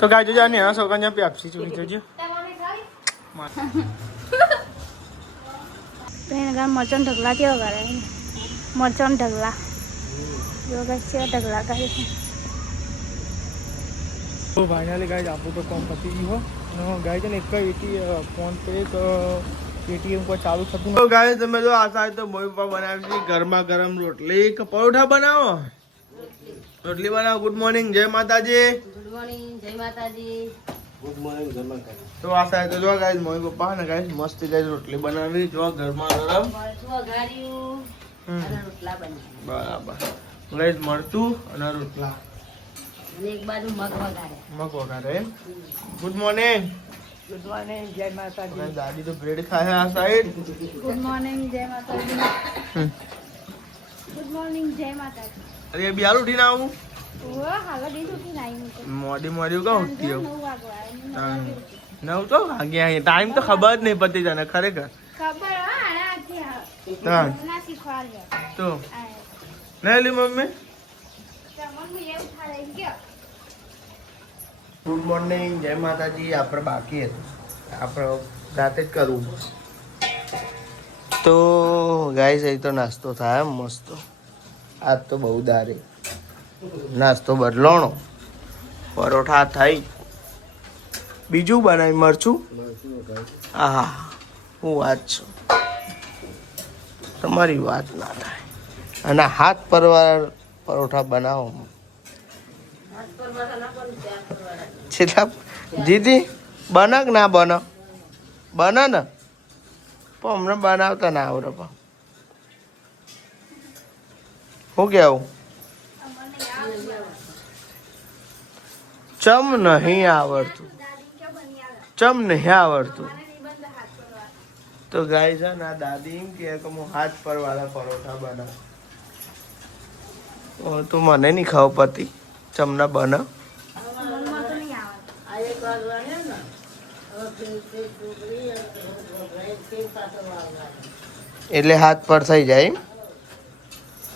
તો ગાજો જાને હા સોકાને પેપ્સી ચૂકી જોજો પેન ગામ મરચાં ઢગલા કેવા કરે મરચાં ઢગલા જો ગાઈસ છે ઢગલા કરે છે તો ફાઇનલી ગાઈસ આપણું તો કામ પતી ગયું હો ગાઈસ ને એક ફોન પે એક પેટીએમ કોઈ ચાલુ થતું તો ગાઈસ તમે જો આ સાહેબ તો મોઈ પપ્પા બનાવી છે ગરમા ગરમ રોટલી કે પરોઠા બનાવો રોટલી બનાવો ગુડ મોર્નિંગ જય માતાજી ગુડ મોર્નિંગ જય માતાજી ગુડ મોર્નિંગ જય માતાજી તો આ સાહેબ તો જો ગાઈસ મોઈ પપ્પા ને ગાઈસ મસ્ત ગાઈસ રોટલી બનાવી જો ગરમા ગરમ મરચું વઘાર્યું અને રોટલા બનાવ્યા બરાબર ગાઈસ મરચું અને રોટલા અને એક બાજુ મગ વઘાર્યા મગ વઘારે ગુડ મોર્નિંગ ગુડ મોર્નિંગ જય માતાજી દાદી તો બ્રેડ ખાય આ સાઈડ ગુડ મોર્નિંગ જય માતાજી ગુડ મોર્નિંગ જય માતાજી અરે બી હાલ ઉઠીને આવું ઓ હાલો દીધું ઉઠી નાઈ મોડી મોડી કહું ઉઠતી 9 વાગવા નવ તો વાગ્યા ટાઈમ તો ખબર જ નહીં પતી તને ખરેખર ખબર આને આખી હા ના શીખવાડજો તો નહીં લી મમ્મી તમને એમ થાય કે ગુડ મોર્નિંગ જય માતાજી આપણે બાકી હતું આપણે રાતે જ કરવું તો ગાઈસ અહીં તો નાસ્તો થાય મસ્ત આજ તો બહુ દારી નાસ્તો બદલાણો પરોઠા થઈ બીજું બનાવી મરચું હા હું વાત છું તમારી વાત ના થાય અને હાથ પરવાર પરોઠા બનાવો છેલ્લા જીદી બને કે ના બને બને ને પણ અમને બનાવતા ના આવડે પણ શું કેવું ચમ નહીં આવડતું ચમ નહીં આવડતું તો ગાય છે ને દાદી એમ કે હું હાથ પર વાળા પરોઠા બનાવ તો મને નહીં ખાવ પતી ચમના બને એટલે હાથ પર થઈ જાય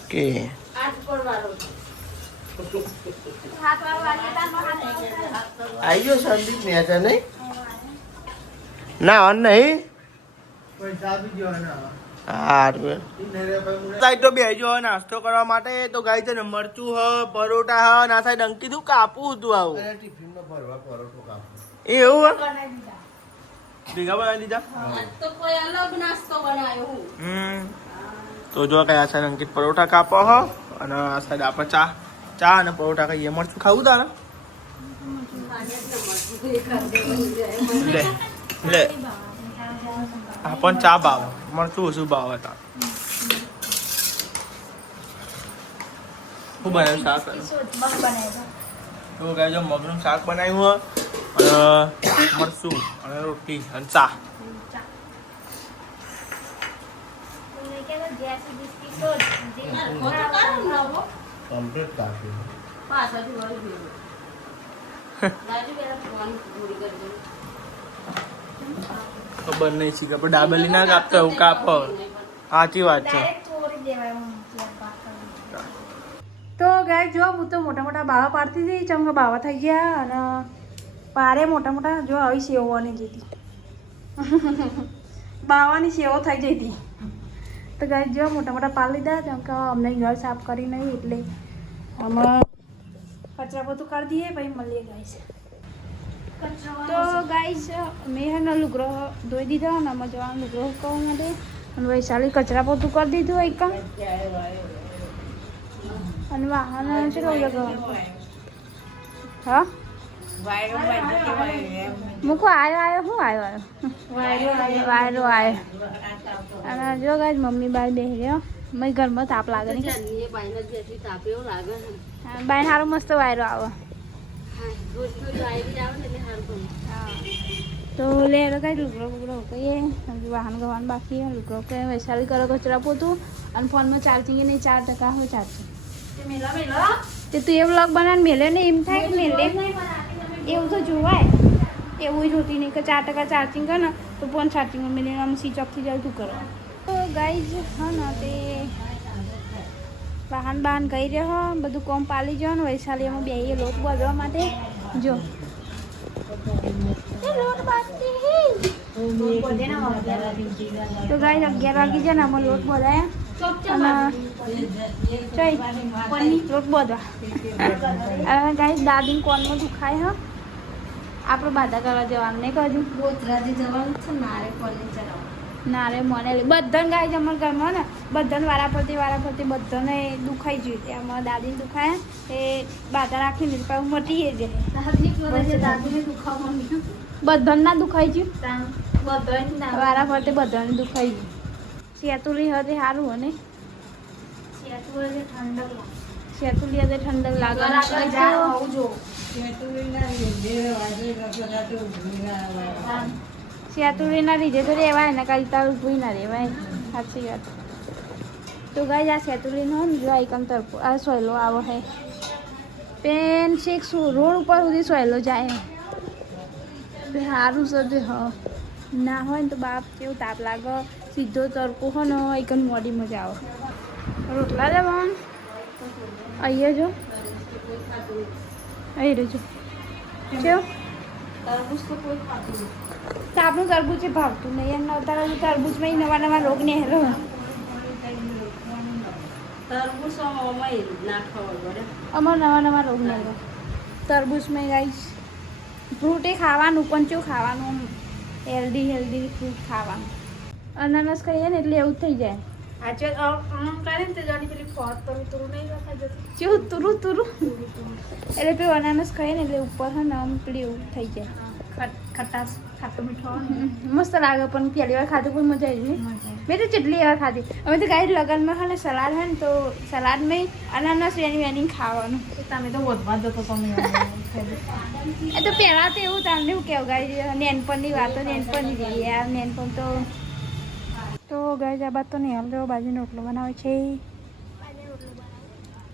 કે આવી ગયો સંદીપ ને છે નહીં ના અન નહીં સાઈડ તો બેજો નાસ્તો કરવા માટે તો ગાય છે ને મરચું હ પરોઠા હ ના સાઈડ અંકી દઉં કાપું હતું આવું એવું ભેગા બનાવી દીધા તો કોઈ અલગ નાસ્તો બનાવ્યો હું તો જો કઈ આ સાઈડ અંકિત પરોઠા કાપો હો અને આ સાઈડ આપણે ચા અને પરોઠા કહીએ મરચું ખાવું તારે લે લે આ પણ ચા ભાવ મરચું ઓછું ભાવ હતા શું બનાવ્યું શાક તો ગાય જો મગનું શાક બનાવ્યું અને મરચું અને રોટલી અને ચા કમ્પ્લીટ કાપી પાછળથી વળી ગયું રાજુ બેરા ફોન પૂરી કરજો ખબર નહીં છે કે આપણે ડાબેલી ના કાપતો એવું કાપો સાચી વાત છે તો ગાય જો હું તો મોટા મોટા બાવા પાડતી હતી ચમકા બાવા થઈ ગયા અને પારે મોટા મોટા જો આવી સેવવાની જતી બાવાની સેવો થઈ જઈ હતી તો ગાય જો મોટા મોટા પાડી લીધા ચમકા અમને ઘર સાફ કરી નહીં એટલે આમાં કચરા બધું કરી દઈએ પછી મળીએ ગાઈસ તો ગાઈસ મેં હે ને લુગરો ધોઈ દીધો અને આમાં જવાનું લુગરો કરવા માટે અને વૈશાલી કચરા બધું કરી દીધું એક અને વાહન ચલો લગાવવાનું હા મૂકો આવ્યો શું આવ્યો વાયરો આવ્યો અને જો ગાઈસ મમ્મી બહાર બેસી રહ્યો મેં ઘરમાં તાપ લાગે નહીં બાય સારો મસ્ત વાયરો આવે તો લે કઈ લુગડો બુગડો કહીએ વાહન ગવાનું બાકી લુગડો કે વૈશાલી કરો કચરા પોતું અને ફોનમાં ચાર્જિંગ નહીં 4% હોય ચાર્જિંગ તે તું એ વ્લોગ બનાવીને મેલે ને એમ થાય કે મેલે એવું તો જોવાય એવું જોતી નહીં કે 4% ચાર્જિંગ કરે ને તો ફોન ચાર્જિંગમાં મેલે આમ સ્વિચ ઓફ થઈ જાય તું કરો તો ગાઈઝ હા ને તે વાહન બાહન કરી રહ્યો બધું કોમ પાલી જો ને વૈશાલી એમાં બે લોટ બાંધવા માટે જો લોટ બાંધતી તો ગાય 11 વાગી જાય ને અમે લોટ બોલાયા લોટ બોધવા ગાય દાદી કોનમાં દુખાય હ આપણે બાધા કરવા જવાનું નહીં કહ્યું ગોધરાજી જવાનું છે મારે કોલેજ ચલાવવાનું ના રે મને બધાને ગાય છે અમારા ઘરમાં ને બધાને વારાફરતી બધાને દુખાઈ ગયું ત્યાં દાદીને દુખાય એ બાધા રાખીને પાછું મટી જાય દાદીને દુખાવાનું બધાને ના દુખાઈ ગયું બધાને વારાફરતી બધાને દુખાઈ ગયું શેતુલી હતી સારું હો ને શેતુલી હતી ઠંડક લાગે શેતુલીના લીધે તો રહેવાય ને કાંઈ તારું ભૂઈ ના રહેવાય સાચી વાત તો ગાય આ શેતુલીનો જો આઈકન તરફ આ સોયલો આવો હે પેન શેક રોડ ઉપર સુધી સોયલો જાય સારું છે હ ના હોય ને તો બાપ કેવું તાપ લાગે સીધો તરકો હોય ને આઈકન મોડી મજા આવે રોટલા દેવા અહીંયા જો અહીં રહેજો કેવું તરબૂચ તો કોઈ ખાતું નથી. તો આપણું તરબૂચ ભાવતું નહીં એમ તારા તરબૂચમાં નવા રોગ ને હેરો તરબૂચ અમાય ના ખબર પડે અમાર નવા રોગ ને હેરો તરબૂચમાં ગાઈશ ફ્રૂટ એ ખાવાનું પણ શું ખાવાનું હેલ્ધી ફ્રૂટ ખાવાનું અનાનસ ખાઈએ ને એટલે એવું જ થઈ જાય કેવું તુરું એટલે પેલું અનાનસ ખાઈએ ને એટલે ઉપર હે ને આમ પેલી એવું થઈ જાય ખટાશ ખાટું મીઠું મસ્ત લાગે પણ પહેલી વાર ખાધું પણ મજા આવી મેં તો જેટલી વાર ખાધી અમે તો ગાઈ લગનમાં હોય ને સલાડ હોય ને તો સલાડમાં અનાનસ વેની ખાવાનું તમે તો વધવા દો તો તમે એ તો પહેલાં તો એવું તમને એવું કહેવું ગાઈ નેનપણની વાતો નેનપણની જઈએ યાર નેનપણ તો ગાઈ આ બાદ તો નહીં હાલ જો બાજરીનો રોટલો બનાવે છે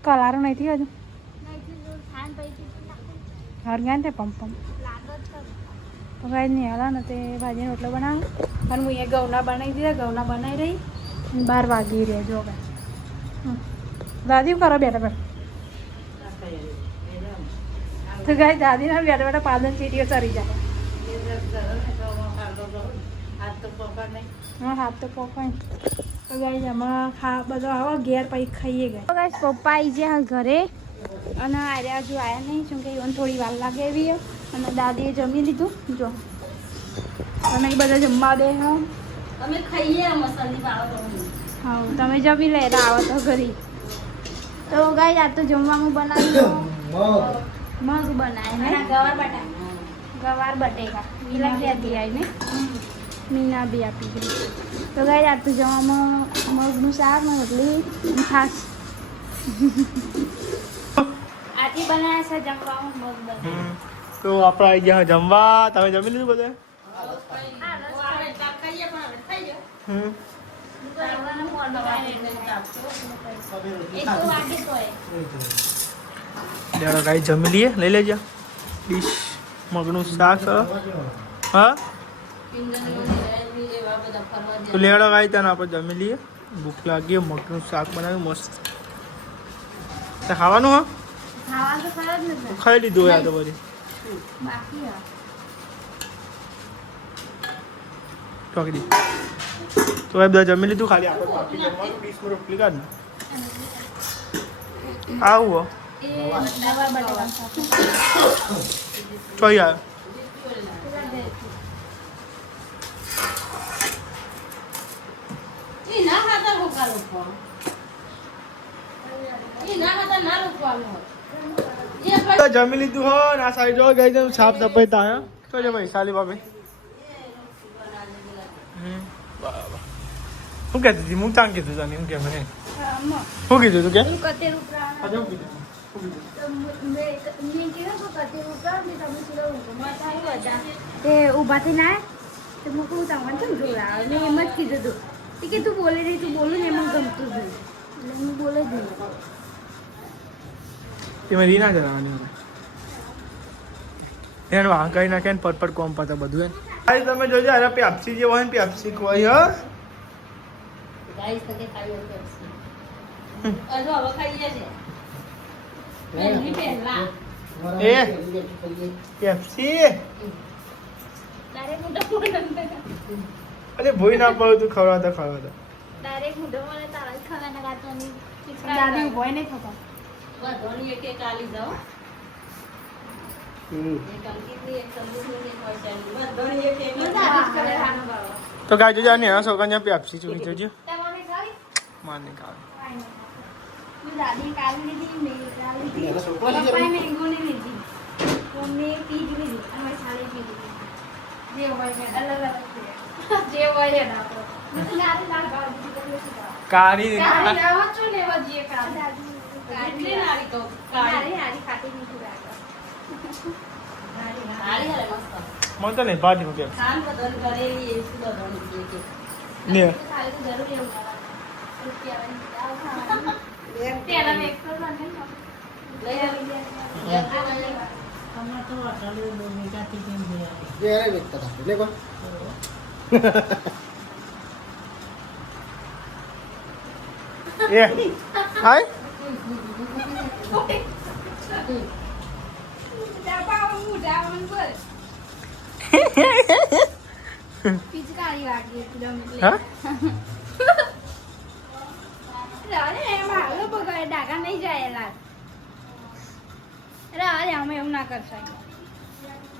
કલારો નથી હજુ હર ગયા ને તે પંપ તો ગાઈ નહીં હાલા ને તે ભાજીનો રોટલો બનાવે અને હું અહીંયા ઘઉંના બનાવી દીધા ઘઉંના બનાવી રહી 12 વાગી રહ્યા જો ગાય દાદી કરો બેઠા તો ગાય દાદીના બેઠા પાદન ચીટીઓ ચરી જાય હા હાથ તો પપ્પા તો ગાઈસ આમાં બધો આવો ઘેર પછી ખાઈએ ગયા ગાઈસ પપ્પા આવી ગયા ઘરે અને આર્યા હજુ આવ્યા નહીં શું કે એને થોડી વાર લાગે એવી અને દાદીએ જમી લીધું જો અને એ બધા જમવા દે હા અમે ખાઈએ મસાલી ભાવ હા તમે જમી લે આવો તો ઘરે તો ગાઈસ આ તો જમવાનું બનાવી મગ બનાવે ને ગવાર બટેકા મિલા ક્યાંથી આવી ને મીના બી આપી ગઈ તો ગાઈ આ તો જવામાં મગનું શાક ને રોટલી ખાસ આથી બનાવ્યા છે જમવામાં મગ બનાવ્યા તો આપણે આવી ગયા જમવા તમે જમી લીધું બધા ચાલો ગાઈ જમી લઈએ લઈ લેજો ડીશ મગનું શાક હા તો લેડો ગાઈ ત્યાં આપણે જમી લઈએ ભૂખ લાગી મગનું શાક બનાવ્યું મસ્ત તો ખાવાનું હા ખાવા તો ખરા જ નથી ખાઈ લીધું યાર તો બધી બાકી ટોકી દી તો ભાઈ બધા જમી લીધું ખાલી આપણે બાકી જમવાનું ડીશમાં રોટલી કાઢ ને આવું એ નવા બટેકા ચોઈ આવે ઈ ના ખાતા હોકા લોકો ઈ ના ખાતા ના રોકવાનું તો જમી લીધું હો ના સાઈડ જો ગઈ તો સાફ સફાઈ તા તો જે ભાઈ સાલી બાબે બરાબર શું કહેતી હતી હું ચાંગ કીધું તને એમ કે મને શું કીધું તું કે કતેર ઉપરા આજે શું કીધું તે ઊભા થઈને આયા તો હું કહું તમને કેમ જોયા મેં એમ જ કીધું હતું કે તું બોલી રહી તું બોલું ને એમાં ગમતું જ નહીં એટલે હું બોલે જ નહીં એમાં રી ના જણાવવાની મને એનું આ કઈ નાખે ને પટ કોમ પતા બધું એમ ભાઈ તમે જોજો અરે પેપ્સી જે હોય ને પેપ્સી હોય હ ગાઈસ તો કે ખાઈ પેપ્સી અજો હવે ખાઈએ છે પહેલી પહેલા એ પેપ્સી ડાયરેક્ટ મોઢો મને અરે ભૂઈ ના પડે તું ખવડાવતા ડાયરેક્ટ મોઢો મને તારા જ ખાવાના કાટવાની દાદી ભોય નહીં થતો વધોની એક એક આલી જાઓ એક અંકિતની એક સંદીપની એક વૈશાલી વધોની એક એક મને દાદી જ કરે ખાનો બાબા તો ગાય જોજો ને છોકરા પેપ્સી ચૂકી જોજો તમારે ખાવી માર નહીં ખાવે મેં દાદી કાલી લીધી મેં કાલી લીધી પપ્પાએ મેંગો નહીં લીધી તો મેં પીજ લીધી અને વૈશાલી પી લીધી જે હોય છે અલગ અલગ છે જે હોય છે આપણો મેં તો ગાડી ના ભાવ દીધી તો શું કરાવ કાળી કાળી ના છો ને વજીએ કાળી કેટલી નારી કહું કાળી હારી ખાટી મીઠું રાખો નારી હાલે મસ્ત મને તો નહીં પાડી મૂકે ખાન બધોની કરેલી એ શું બધોની એક એક ને ખાલી તો જરૂર એવું કરાવ રૂપિયા દાવ ખાવાનું પેલા મેં એક તો લઈને લઈ આવી એ હાય પિચકારી વાગી કિલોમીટર હા અરે એમાં હાલો બગાડે ડાકા નહીં જાય લાગ અરે અમે એવું ના કરશો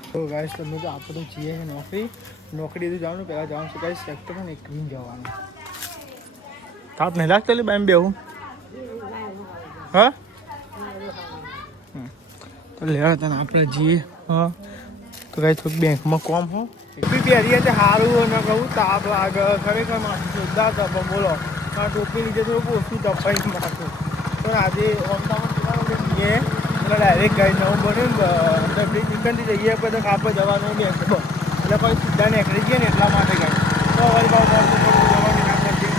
તો ગાઈસ તમે તો આપણે છીએ નોકરી તો જવાનું પહેલાં જવાનું છે ગાઈસ સેક્ટર ને ક્લીન જવાનું થાપ નહીં લાગતો એટલે બેમ બેવું હા તો લેવા તને આપણે જઈએ હા તો ગાઈસ થોડુંક બેંકમાં કોમ હો એટલી પહેરી હતી સારું અને કહું તાપ લાગે ખરેખર માથું જોરદાર તપ બોલો આ ટોપી લીધે થોડુંક ઓછું તપાઈ માથું પણ આજે ઓમદામાં જઈએ એટલે ડાયરેક્ટ ગાડી નવું બન્યું ને અંદર બ્રિજ નીકળતી જઈએ પછી આપણે જવાનું બેંકમાં એટલે પછી સીધા નીકળી જઈએ ને એટલા માટે ગાડી તો હવે થોડું જવાની ના કરજે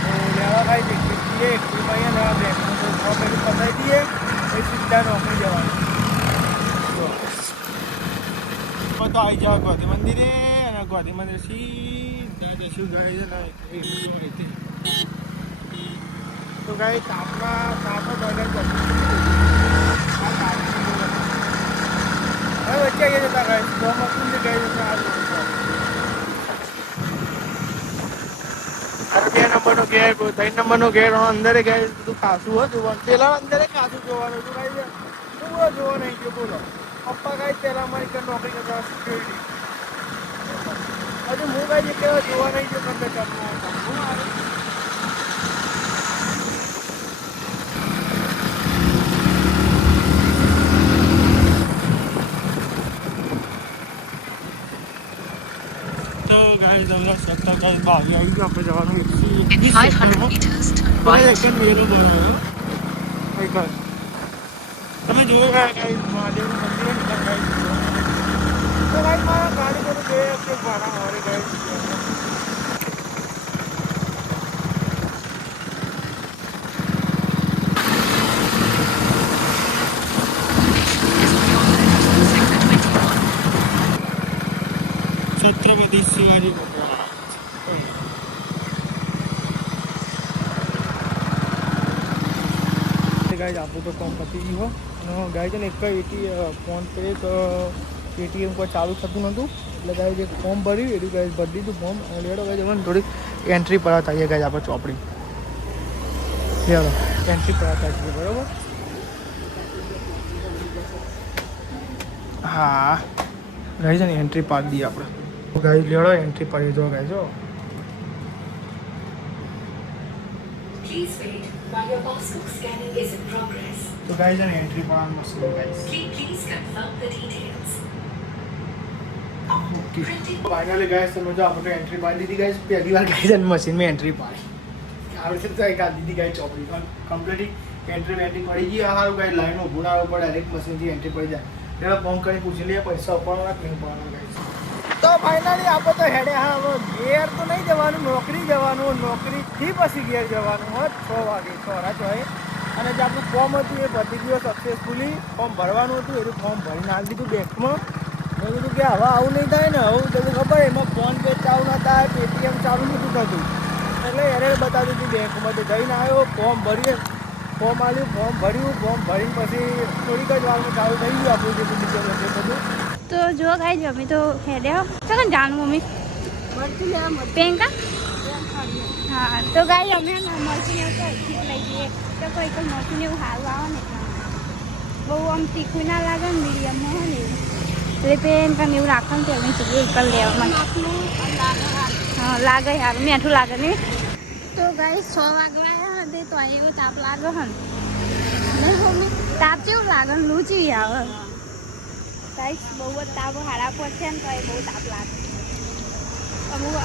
તો લેવા ગાડી નીકળી જઈએ એકટીમાં અહીંયા નવા બેંકમાં તો પેલું પતાવી દઈએ પછી સીધા નોકરી જવાનું તો આવી જાવ ગોધી મંદિરે અને ગોધી મંદિર સીધા જશું ગાય રીતે તો ગાય તાપમાં બગડ હવે વચ્ચે આવી જતા ગાય તો મસ્ત ગાય અરે 2 નંબરનો ગેર 3 નંબરનો ગેર અંદર ગેર બધું ખાસું હતું પેલા અંદર ખાસું જોવાનું હતું ગાય પૂરો જોવા નહીં ગયો બોલો પપ્પા ગાય પહેલા અમારી નોકરી કરતા સિક્યોરિટી હજુ હું ગાય કેવા જોવા નહીં ગયો કંડક્ટરમાં તો ગાય તમને સત્તર ગાય ભાવી આવી ગયો આપણે જવાનું 500 meters મેળો બરાબર તમે જુઓ ગાય મહાદેવનું મંદિર તો ગાય મારા ગાડી કરું બે ભાડા મારે ગાય છત્રપતિ શિવાજી ગાય આપણું તો કામ પતી ગયું હોય અને ગાય છે ને એક ફોન પે એક પેટીએમ કોઈ ચાલુ થતું નહોતું એટલે ગાય જે ફોર્મ ભર્યું એટલું ગાય ભરી દીધું ફોર્મ અને લેડો ગાય જવાનું થોડીક એન્ટ્રી પડાવતા આવીએ ગાય આપણે ચોપડી લેડો એન્ટ્રી પડાવતા આવીએ બરાબર હા ગાય છે ને એન્ટ્રી પાડી દઈએ આપણે ગાય લેડો એન્ટ્રી પાડી દો ગાય જો Please wait while your passbook scanning is in progress. તો ગાય છે ને એન્ટ્રી પાડવાનું મસ્ત guys Please confirm the details. Okay finally guys તમે જો આપણે એન્ટ્રી પાડી દીધી ગાઈસ પહેલી વાર ગાઈસ મશીનમાં એન્ટ્રી પાડી આવડે છે તો એક આ દીધી ગાય ચોપડી કમ્પ્લીટલી એન્ટ્રી પડી ગઈ સારું ગાય લાઈનો ઊભું ના આવવું પડે ડાયરેક્ટ મશીનથી એન્ટ્રી પડી જાય એટલે ફોન કરી પૂછી લઈએ પૈસા અપાવવાના કે નહીં અપાવવાના ગાઈસ તો ફાઇનલી આપણે તો હેડે હા ઘેર તો નહીં જવાનું નોકરી જવાનું નોકરીથી પછી ઘેર જવાનું હોત 6 વાગે 6:30 અને જે આપણું ફોર્મ હતું એ ભરી ગયો સક્સેસફુલી ફોર્મ ભરવાનું હતું એટલું ફોર્મ ભરીને આવી દીધું બેંકમાં મેં કીધું કે હવે આવું નહીં થાય ને હવે તમને ખબર એમાં ફોન પે ચાલુ ના થાય પેટીએમ ચાલુ નહોતું થતું એટલે એને બતાવ્યું હતું બેંકમાં જઈને આવ્યો ફોર્મ ભરીએ ફોર્મ આલ્યું, ફોર્મ ભર્યું, ફોર્મ ભરીને પછી થોડીક જ વારમાં ચાલુ થઈ ગયું આપણું જે ડિટેલ હશે બધું. તો જો ગાઈસ અમે તો હેડ્યા ચાલો જાણું મમ્મી મરચું લેવા પેંકા હા તો ગાઈસ અમે મરચું ને એવું તો લઈ જઈએ તો કોઈ કોઈ મરચું ને એવું સારું આવે ને એટલા બહુ આમ તીખું ના લાગે ને મીડિયમમાં હોય ને એટલે પેંકા ને એવું રાખવાનું તો અમે ચીકલું ઉપર લેવામાં હા લાગે યાર મીઠું લાગે ને. તો ગાઈસ 6 વાગવા આવ્યા હતા તો એવો તાપ લાગે હે નહીં મમ્મી તાપ કેવું લાગે ને લૂચી આવે ગાઈસ બહુ જ તાપ હારા પડશે ને તો એ બહુ તાપ લાગે અમુક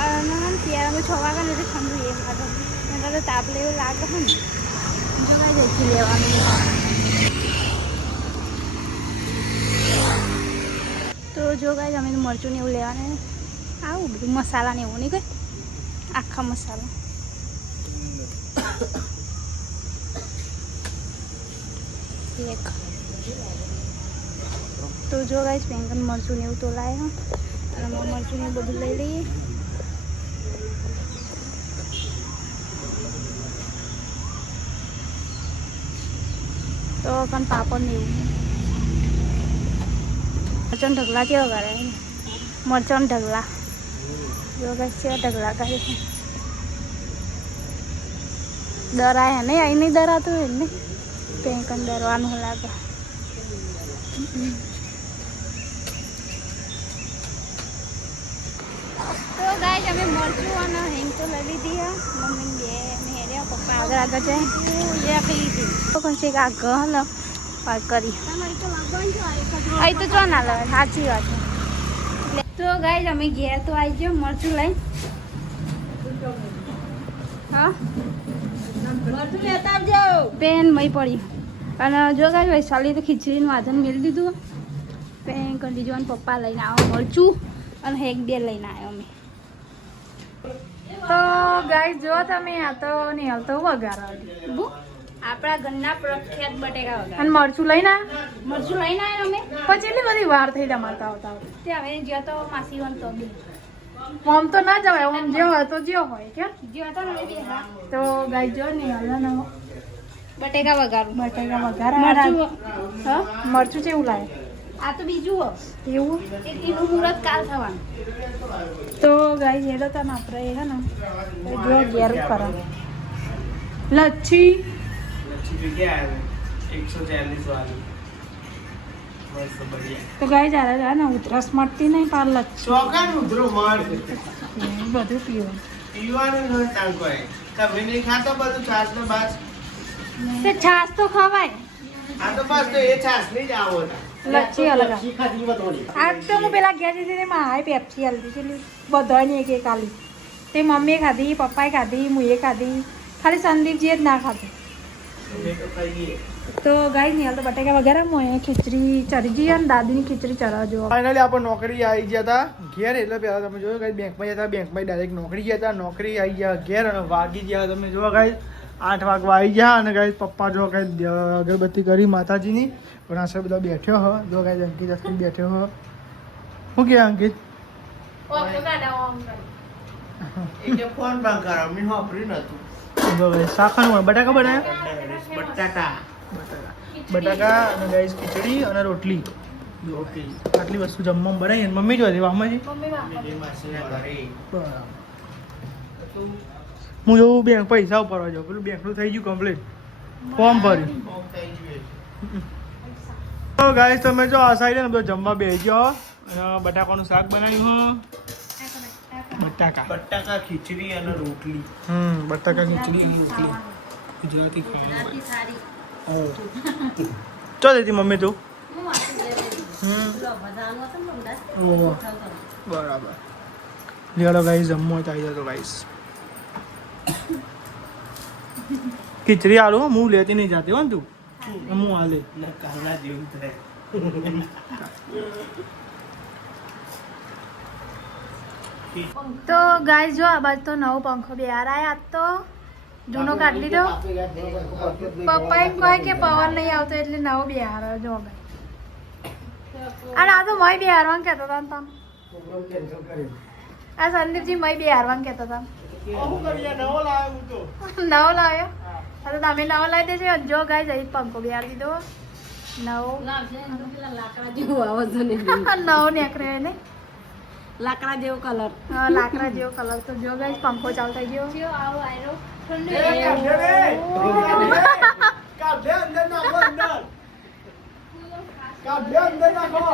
ત્યારે અમે 6 વાગ્યા નથી ઠંડુ એમ લાગે એના તો તાપ લેવું લાગે ને જોવા જઈથી લેવાનું. તો જો ગાઈસ અમે મરચું ને એવું લેવાને આવું બધું મસાલા ને એવું નહીં કઈ આખા મસાલા એક તો જો ગાઈસ બેંગન મરચું ને એવું તો લાવે અને મરચું ને બધું લઈ લઈએ. તો પણ પાપડ ને એવું મરચાં ઢગલા કેવા કરે મરચાં ઢગલા જો ગાઈસ કેવા ઢગલા કરે છે ડરાય નહીં અહીં નહીં ડરાતું હોય ને બેંગન ડરવાનું લાગે. તો ગાઈસ અમે મરચું અને હિંગ તો લઈ લીધી હે મમ્મી બે મેરે પપ્પા આગળ આગળ જાય એ આખી લીધી તો કોણ છે કે આગળ હલો વાત કરી અહીં તો ચો ના લાવે સાચી વાત છે. તો ગાઈસ અમે ઘેર તો આવી ગયો મરચું લઈ હા મરચું લેતા આવજો પેન મય પડી અને જો ગાઈસ વૈશાલી તો ખીચડીનું વાધન મેળ દીધું પેન કરી દીધું અને પપ્પા લઈને આવો મરચું અને એક બે લઈને આવ્યો અમે. તો ગાઈસ જો તમે આ તો નહીં હાલતો વઘારો આપણા ઘરના પ્રખ્યાત બટેકા વઘાર અને મરચું લઈને મરચું લઈને આવ્યા અમે પછી એટલી બધી વાર થઈ તમારતા આવતા તે હવે જ્યાં તો માસી વન તો બી આમ તો ના જવાય આમ જે હોય તો જે હોય કે જે હતો ને તો ગાઈસ જો નહીં હાલનો બટેકા વઘાર મરચું હા મરચું કેવું લાગે આ તો બીજું એવું એનું મુહૂર્ત કાલ થવાનું. તો ગાઈસ હેડો તને આપણે હે ને જો ઘેર કરો લચ્છી 140 વાળી મસ્ત બઢિયા. તો ગાઈસ આ ને ઉધરસ મળતી નહીં પાર લચ્છી ચોકાન ઉધરો માર બધું પીવું પીવાનું ન ટાંકો હે તમે નહીં ખાતો બધું છાસ ને બાસ તે છાસ તો ખવાય આ તો બસ તો એ છાસ નહીં જ આવો લચ્છી અલગ આજ તો હું પેલા ગયા છે માં હાય પેપ્સી હલતી છે બધાની એક એક આલી તે મમ્મીએ ખાધી પપ્પાએ ખાધી મુએ ખાધી ખાલી સંદીપજીએ જ ના ખાધી. તો ગાઈ નહીં હાલ તો બટેકા વગેરે મોએ ખીચડી ચડી ગઈ અને દાદીની ખીચડી ચડાવજો. ફાઇનલી આપણે નોકરી આવી ગયા હતા ઘેર એટલે પહેલા તમે જોયું ગાઈ બેંકમાં જતા બેંકમાં ડાયરેક્ટ નોકરી ગયા હતા નોકરી આવી ગયા ઘેર અને વાગી ગયા તમે જોવા ગાઈ 8 વાગવા આવી ગયા અને ગાઈ પપ્પા જો ગાઈ અગરબત્તી કરી માતાજીની પણ આ બધા બેઠ્યો હો જો ગાઈ અંકિત અસ્કિત બેઠ્યો હો શું કે અંકિત ફોન બંધ કરાવ મેં વાપર્યું નતું જો ગાઈ શાખાનું બટાકા બનાવ્યા બટાકા અને ગાઈસ ખીચડી અને રોટલી ઓકે આટલી વસ્તુ જમવામાં બનાવી મમ્મી જો વામાજી હું જોઉં બેંક પૈસા ઉપાડવા જાઉં પેલું બેંકનું થઈ ગયું કમ્પ્લીટ ફોર્મ ભર્યું. તો ગાઈસ તમે જો આ સાઈડ ને બધો જમવા બેસી ગયો અને બટાકાનું શાક બનાવ્યું બટાકા ખીચડી અને રોટલી બટાકા ખીચડી રોટલી ગુજરાતી ખાવાનું ચો દેતી મમ્મી તું બરાબર લેડો ગાઈસ જમવો તો આવી જતો ગાઈસ ખીચડી આલુ હું લેતી નહીં જાતી હો ને તું હું હાલે તો ગાઈસ જો આ બાજુ તો નવો પંખો બહાર આવ્યા તો જૂનો કાઢી લીધો પપ્પા એમ કહે કે પવન નહીં આવતો એટલે નવો બિહાર જો અને આ તો મય બિહારવાનું કહેતા હતા તમે આ સંદીપજી મય બિહારવાનું કહેતા હતા નવો લાવ્યો તો તમે નવો લાવી દેજો જો ગાય જઈ પંખો બિહાર દીધો નવો લાવશે તો પેલા લાકડા જેવું આવે છે ને નવો નીકળે ને લાકડા જેવો કલર લાકડા જેવો કલર તો જો ગાય પંખો ચાલુ થઈ ગયો આવો આયરો કાઢે અંદર નાખો અંદર કાઢે અંદર નાખો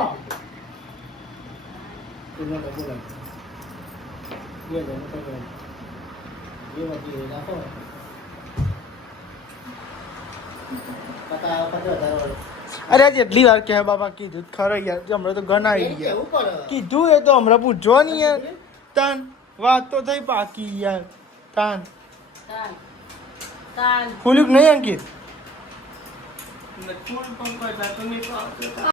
અરે જેટલી વાર કે બાબા કીધું ખરો યાર હમણાં તો ઘણા આવી ગયા કીધું એ તો હમણાં પૂછજો ને યાર તાન વાત તો થઈ પાકી યાર તાન તાન તાન ખુલ્યું નહીં અંકિત